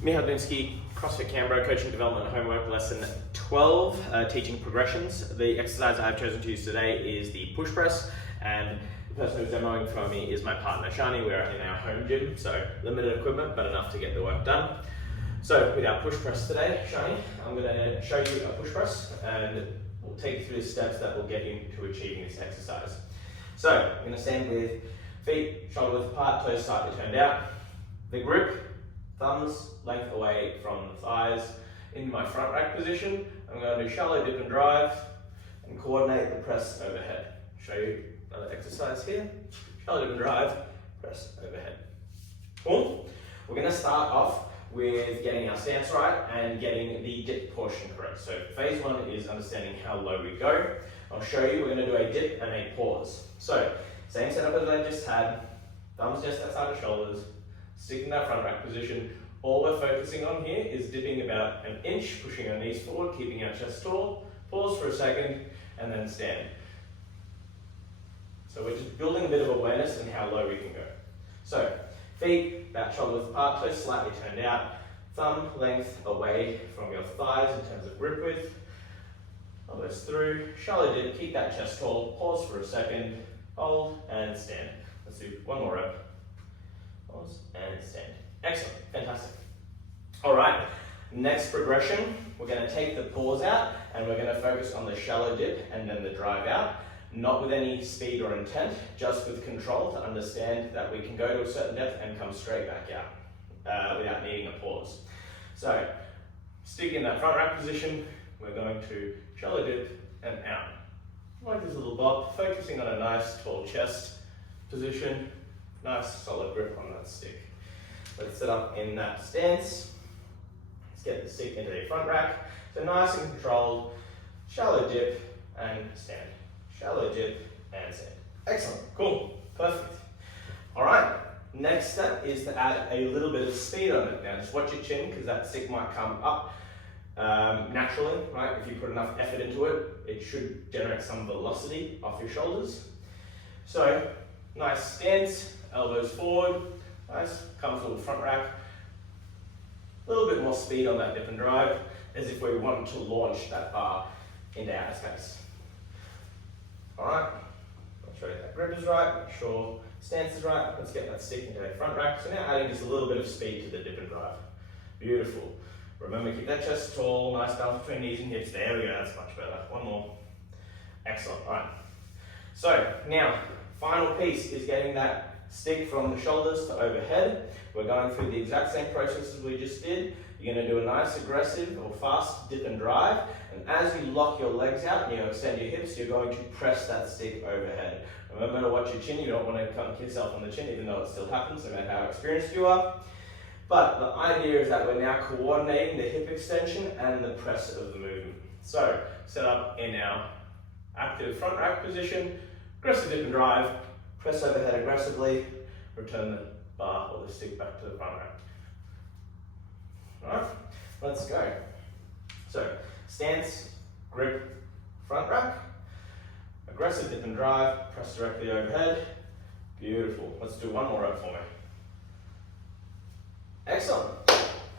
Michal Dunski, CrossFit Canberra, coaching development homework lesson 12, teaching progressions. The exercise I've chosen to use today is the push press, and the person who's demoing for me is my partner Shani. We're in our home gym, so limited equipment, but enough to get the work done. So with our push press today, Shani, I'm going to show you a push press, and we'll take you through the steps that will get you to achieving this exercise. So I'm going to stand with feet shoulder width apart, toes slightly turned out. The grip, thumbs length away from the thighs. In my front rack position, I'm going to do shallow dip and drive and coordinate the press overhead. Show you another exercise here. Shallow dip and drive, press overhead. Cool. We're going to start off with getting our stance right and getting the dip portion correct. So phase one is understanding how low we go. I'll show you, we're going to do a dip and a pause. So same setup as I just had, thumbs just outside the shoulders, stick in that front rack position. All we're focusing on here is dipping about an inch, pushing our knees forward, keeping our chest tall, pause for a second, and then stand. So we're just building a bit of awareness in how low we can go. So feet about shoulder width apart, toes slightly turned out, thumb length away from your thighs in terms of grip width. Elbows through, shallow dip, keep that chest tall, pause for a second, hold and stand. Let's do one more rep. Pause and stand. Excellent, fantastic. All right, next progression, we're going to take the pause out and we're going to focus on the shallow dip and then the drive out, not with any speed or intent, just with control to understand that we can go to a certain depth and come straight back out without needing a pause. So, stick in that front rack position, we're going to shallow dip and out. Like this little bob, focusing on a nice tall chest position, nice solid grip on that stick. Let's set up in that stance. Let's get the stick into the front rack. So nice and controlled, shallow dip and stand. Shallow dip and stand. Excellent, cool, perfect. All right, next step is to add a little bit of speed on it. Now just watch your chin because that stick might come up naturally, right? If you put enough effort into it, it should generate some velocity off your shoulders. So nice stance, elbows forward. Nice, comfortable front rack. A little bit more speed on that dip and drive, as if we wanted to launch that bar into outer space. Alright, make sure that grip is right, make sure stance is right. Let's get that stick into that front rack. So now adding just a little bit of speed to the dip and drive. Beautiful. Remember, keep that chest tall, nice balance between knees and hips. There we go, that's much better. One more. Excellent, alright. So now, final piece is getting that stick from the shoulders to overhead. We're going through the exact same process as we just did. You're going to do a nice aggressive or fast dip and drive, and as you lock your legs out and you extend your hips, you're going to press that stick overhead. Remember to watch your chin. You don't want to cut yourself on the chin, even though it still happens, no matter how experienced you are. But the idea is that we're now coordinating the hip extension and the press of the movement. So set up in our active front rack position, aggressive dip and drive, press overhead aggressively, return the bar or the stick back to the front rack. Alright, let's go. So, stance, grip, front rack, aggressive dip and drive, press directly overhead. Beautiful. Let's do one more rep for me. Excellent.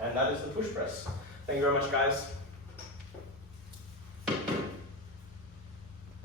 And that is the push press. Thank you very much, guys.